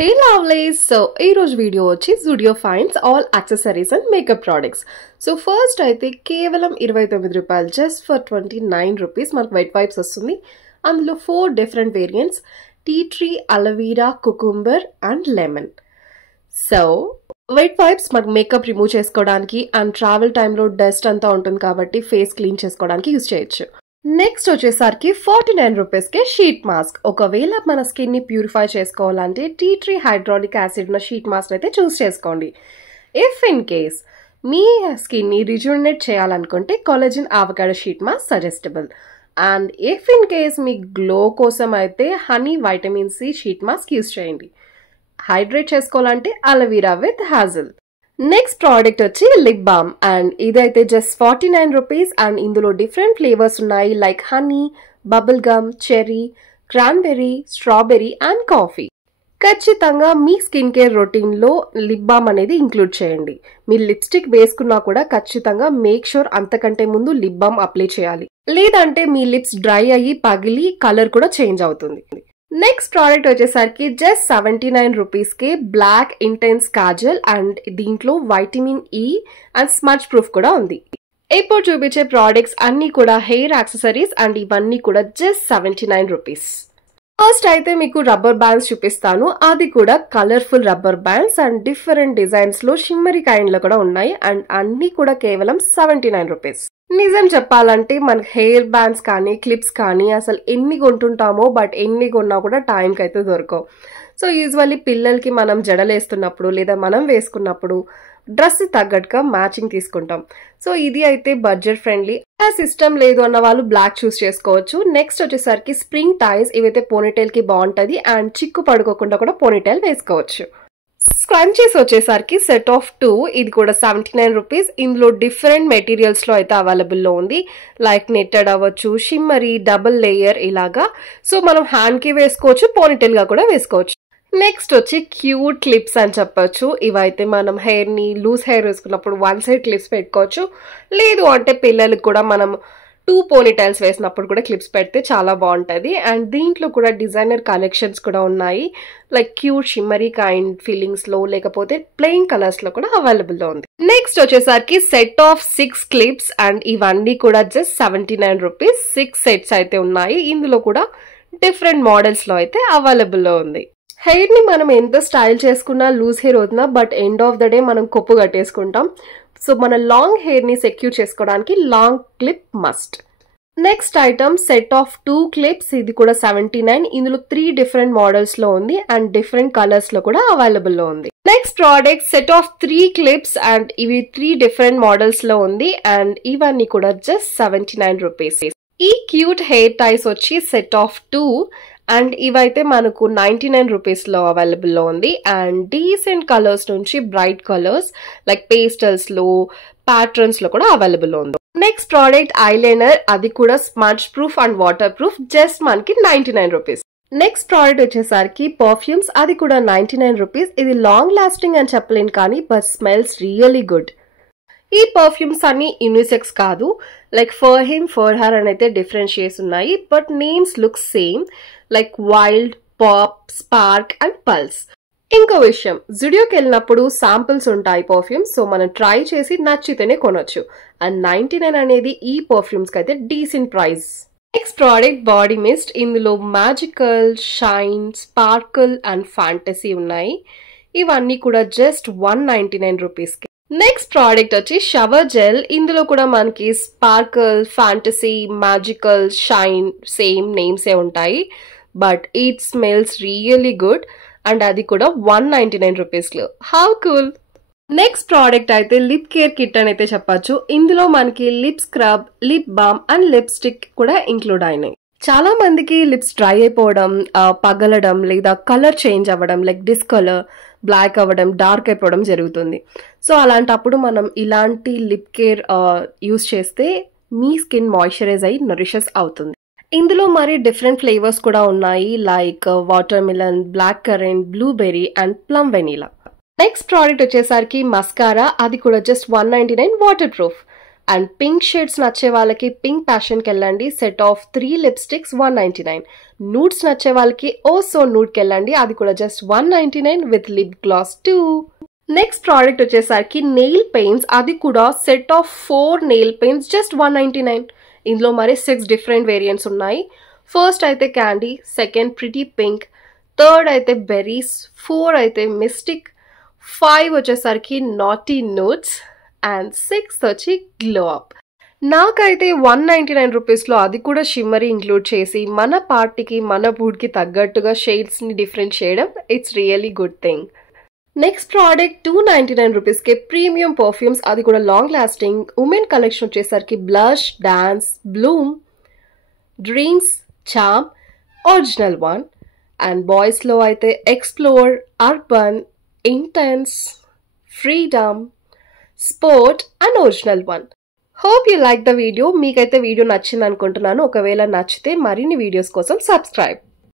Hey lovelies! So, ee roju video vachi Zudio finds all accessories and makeup products. So first అయితే కేవలం 29 రూపాయలు just for 29 rupees మనకు wet wipes వస్తుంది. అందులో 4 different variants tea tree, aloe vera, cucumber and lemon. So wet wipes మనకు makeup remove చేసుకోవడానికి and travel టైంలో dust అంతా ఉంటుంది కాబట్టి ఫేస్ క్లీన్ చేసుకోవడానికి యూజ్ చేయొచ్చు. నెక్స్ట్ వచ్చేసరికి 49 రూపీస్కే షీట్ మాస్క్. ఒకవేళ మన స్కిన్ ని ప్యూరిఫై చేసుకోవాలంటే టీ ట్రీ హైడ్రాలిక్ యాసిడ్ ఉన్న షీట్ మాస్క్ అయితే చూస్ చేసుకోండి. ఇఫ్ ఇన్ కేస్ మీ స్కిన్ ని రిజ్యూనేట్ చేయాలనుకుంటే collagen avocado sheet mask suggestable. And if in case మీ గ్లో కోసం అయితే honey vitamin C sheet mask use చేయండి. హైడ్రేట్ చేసుకోవాలంటే aloe vera with hazel. Next product వచ్చి లిప్ బామ్ అండ్ ఇదైతే జస్ట్ 49 రూపీస్ అండ్ ఇందులో డిఫరెంట్ ఫ్లేవర్స్ ఉన్నాయి like honey, bubble gum, cherry, cranberry, strawberry and coffee. ఖచ్చితంగా మీ స్కిన్ కేర్ రొటీన్లో lip balm అనేది include చేయండి. మీరు లిప్స్టిక్ వేసుకున్నా కూడా ఖచ్చితంగా మేక్ షూర్ అంతకంటే ముందు లిప్ బామ్ అప్లై చేయాలి, లేదంటే మీ లిప్స్ డ్రై అయ్యి పగిలి కలర్ కూడా చేంజ్ అవుతుంది. నెక్స్ట్ ప్రోడక్ట్ వచ్చేసరికి జస్ట్ 79 రూపీస్కి బ్లాక్ ఇంటెన్స్ కాజల్ అండ్ దీంట్లో vitamin E and smudge proof కూడా ఉంది. ఇప్పుడు చూపించే ప్రోడక్ట్స్ అన్ని కూడా హెయిర్ యాక్సెసరీస్ అండ్ ఇవన్నీ కూడా జస్ట్ 79 రూపీస్. ఫస్ట్ అయితే మీకు రబ్బర్ బ్యాండ్స్ చూపిస్తాను. అది కూడా colourful rubber bands and different designs లో షిమ్మరీ కైండ్ లో కూడా ఉన్నాయి అండ్ అన్ని కూడా కేవలం 79 రూపీస్. నిజం చెప్పాలంటే మనకి హెయిర్ బ్యాండ్స్ కానీ క్లిప్స్ కానీ అసలు ఎన్ని కొంటుంటామో బట్ ఎన్ని కొన్నా కూడా టైంకి అయితే దొరకవు. సో యూజువల్లీ పిల్లలకి మనం జడలేస్తున్నప్పుడు లేదా మనం వేసుకున్నప్పుడు డ్రెస్ తగ్గట్టుగా మ్యాచింగ్ తీసుకుంటాం. సో ఇది అయితే బడ్జెట్ ఫ్రెండ్లీ. ఆ సిస్టమ్ లేదు అన్న వాళ్ళు బ్లాక్ చూస్ చేసుకోవచ్చు. నెక్స్ట్ వచ్చేసరికి స్ప్రింగ్ టైస్, ఇవైతే పోనీటైల్ కి బాగుంటది అండ్ చిక్కు పడుకోకుండా కూడా పోనీటైల్ వేసుకోవచ్చు. స్క్రంచీస్ వచ్చేసరికి సెట్ ఆఫ్ 2, ఇది కూడా 79 రూపీస్. ఇందులో డిఫరెంట్ మెటీరియల్స్ లో అయితే అవైలబుల్ లో ఉంది లైక్ నెట్టెడ్ అవ్వచ్చు, షిమ్మరీ, డబుల్ లేయర్ ఇలాగా. సో మనం హ్యాండ్ కి వేసుకోవచ్చు, పోనీటైల్ గా కూడా వేసుకోవచ్చు. నెక్స్ట్ వచ్చి క్యూట్ క్లిప్స్ అని చెప్పొచ్చు. ఇవైతే మనం హెయిర్ ని లూజ్ హెయిర్ వేసుకున్నప్పుడు వన్ సైడ్ క్లిప్స్ పెట్టుకోవచ్చు, లేదు అంటే పిల్లలకి కూడా మనం 2 పోనీటైల్స్ వేసినప్పుడు కూడా క్లిప్స్ పెడితే చాలా బాగుంటుంది. అండ్ దీంట్లో కూడా డిజైనర్ కలెక్షన్స్ కూడా ఉన్నాయి like cute shimmery kind feelings లో, లేకపోతే ప్లెయిన్ కలర్స్ లో కూడా అవైలబుల్ లో ఉంది. నెక్స్ట్ వచ్చేసరికి సెట్ ఆఫ్ 6 క్లిప్స్ అండ్ ఇవన్నీ కూడా జస్ట్ 79 రూపీస్. 6 సెట్స్ అయితే ఉన్నాయి. ఇందులో కూడా డిఫరెంట్ మోడల్స్ లో అయితే అవైలబుల్ లో ఉంది. హెయిర్ ని మనం ఎంత స్టైల్ చేసుకున్నా లూజ్ హెయిర్ అవుతున్నా but end of the day మనం కొప్పు కట్టేసుకుంటాం. సో మన లాంగ్ హెయిర్ ని సెక్యూర్ చేసుకోవడానికి long clip must. Next item set of 2 clips, ఇది కూడా 79. ఇందులో 3 డిఫరెంట్ మోడల్స్ లో ఉంది అండ్ డిఫరెంట్ కలర్స్ లో కూడా అవైలబుల్ లో ఉంది. Next product set of 3 clips and ఇవి 3 డిఫరెంట్ మోడల్స్ లో ఉంది అండ్ ఇవన్నీ కూడా జస్ట్ 79 రూపీస్. ఈ క్యూట్ హెయిర్ టైస్ వచ్చి సెట్ ఆఫ్ 2 అండ్ ఇవైతే మనకు 99 రూపీస్ లో అవైలబుల్ లో ఉంది అండ్ డీసెంట్ కలర్స్ నుంచి బ్రైట్ కలర్స్ లైక్ పేస్టల్స్ లో, ప్యాటర్న్స్ లో కూడా అవైలబుల్ లో ఉంది. నెక్స్ట్ ప్రోడక్ట్ ఐలైనర్, అది కూడా smudge proof and water proof, just మనకి 99 రూపీస్. నెక్స్ట్ ప్రోడక్ట్ వచ్చేసరికి పర్ఫ్యూమ్స్, అది కూడా 99 రూపీస్. ఇది లాంగ్ లాస్టింగ్ అని చెప్పలేను కానీ బట్ స్మెల్స్ రియల్లీ గుడ్. ఈ పర్ఫ్యూమ్స్ అన్ని యూనిసెక్స్ కాదు, like for him, for her అని అయితే డిఫరెంట్ షేడ్స్ ఉన్నాయి but names look same like wild, pop, spark and pulse. ఇంకో విషయం, జుడియోకి వెళ్ళినప్పుడు శాంపిల్స్ ఉంటాయి పర్ఫ్యూమ్స్, సో మనం ట్రై చేసి నచ్చితేనే కొనొచ్చు అండ్ 99 అనేది ఈ పర్ఫ్యూమ్స్ కి అయితే decent price. Next product body mist, ఇందులో magical, shine, sparkle and fantasy ఉన్నాయి. ఇవన్నీ కూడా జస్ట్ 199 రూపీస్ కి. నెక్స్ట్ ప్రోడక్ట్ వచ్చి షవర్ జెల్, ఇందులో కూడా మనకి sparkle, fantasy, magical, shine same names ఏ ఉంటాయి but it smells really good and అది కూడా 199 రూపీస్ లో. How cool. నెక్స్ట్ ప్రోడక్ట్ అయితే లిప్ కేర్ కిట్ అని అయితే చెప్పచ్చు. ఇందులో మనకి lip scrub, lip balm and lipstick కూడా ఇంక్లూడ్ అయినాయి. చాలా మందికి లిప్స్ డ్రై అయిపోవడం, పగలడం లేదా కలర్ చేంజ్ అవ్వడం లైక్ డిస్కలర్, బ్లాక్ అవ్వడం, డార్క్ అయిపోవడం జరుగుతుంది. సో అలాంటప్పుడు మనం ఇలాంటి లిప్ కేర్ యూస్ చేస్తే మీ స్కిన్ మాయిశ్చరైజ్ అయ్యి నరిషెస్ అవుతుంది. ఇందులో మరి డిఫరెంట్ ఫ్లేవర్స్ కూడా ఉన్నాయి like watermelon, black currant, blueberry and plum vanilla. Next product వచ్చేసరికి మస్కారా, అది కూడా just 199 waterproof and pink shades నచ్చే వాళ్ళకి పింక్ ప్యాషన్కి వెళ్ళండి. Set of 3 lipsticks 199. నూడ్స్ నచ్చే వాళ్ళకి ఓ సో నూడ్కి వెళ్ళండి, అది కూడా just 199 with lip gloss 2. Next product వచ్చేసరికి నెయిల్ పెయింట్స్, అది కూడా set of 4 nail paints just 199. ఇందులో మరి 6 డిఫరెంట్ వేరియంట్స్ ఉన్నాయి. ఫస్ట్ అయితే candy, second pretty pink, third అయితే బెర్రీస్, 4 అయితే మిస్టిక్, 5 వచ్చేసరికి నాటీ నోట్స్ అండ్ 6 వచ్చి గ్లో అప్. నాకైతే 199 రూపీస్లో అది కూడా షిమ్మరీ ఇంక్లూడ్ చేసి మన పార్టీకి మన బూడ్కి తగ్గట్టుగా షేడ్స్ని డిఫరెంట్ చేయడం it's really good thing. Next product 299 రూపీస్కి ప్రీమియం పర్ఫ్యూమ్స్, అది కూడా లాంగ్ లాస్టింగ్. ఉమెన్ కలెక్షన్ వచ్చేసరికి blush, dance, bloom, dreams, charm, original one. And బాయ్స్లో అయితే explore, urban, intense, freedom, sport and original one. Hope you like the video. మీకైతే video నచ్చింది అనుకుంటున్నాను. ఒకవేళ నచ్చితే మరిన్ని వీడియోస్ కోసం సబ్స్క్రైబ్.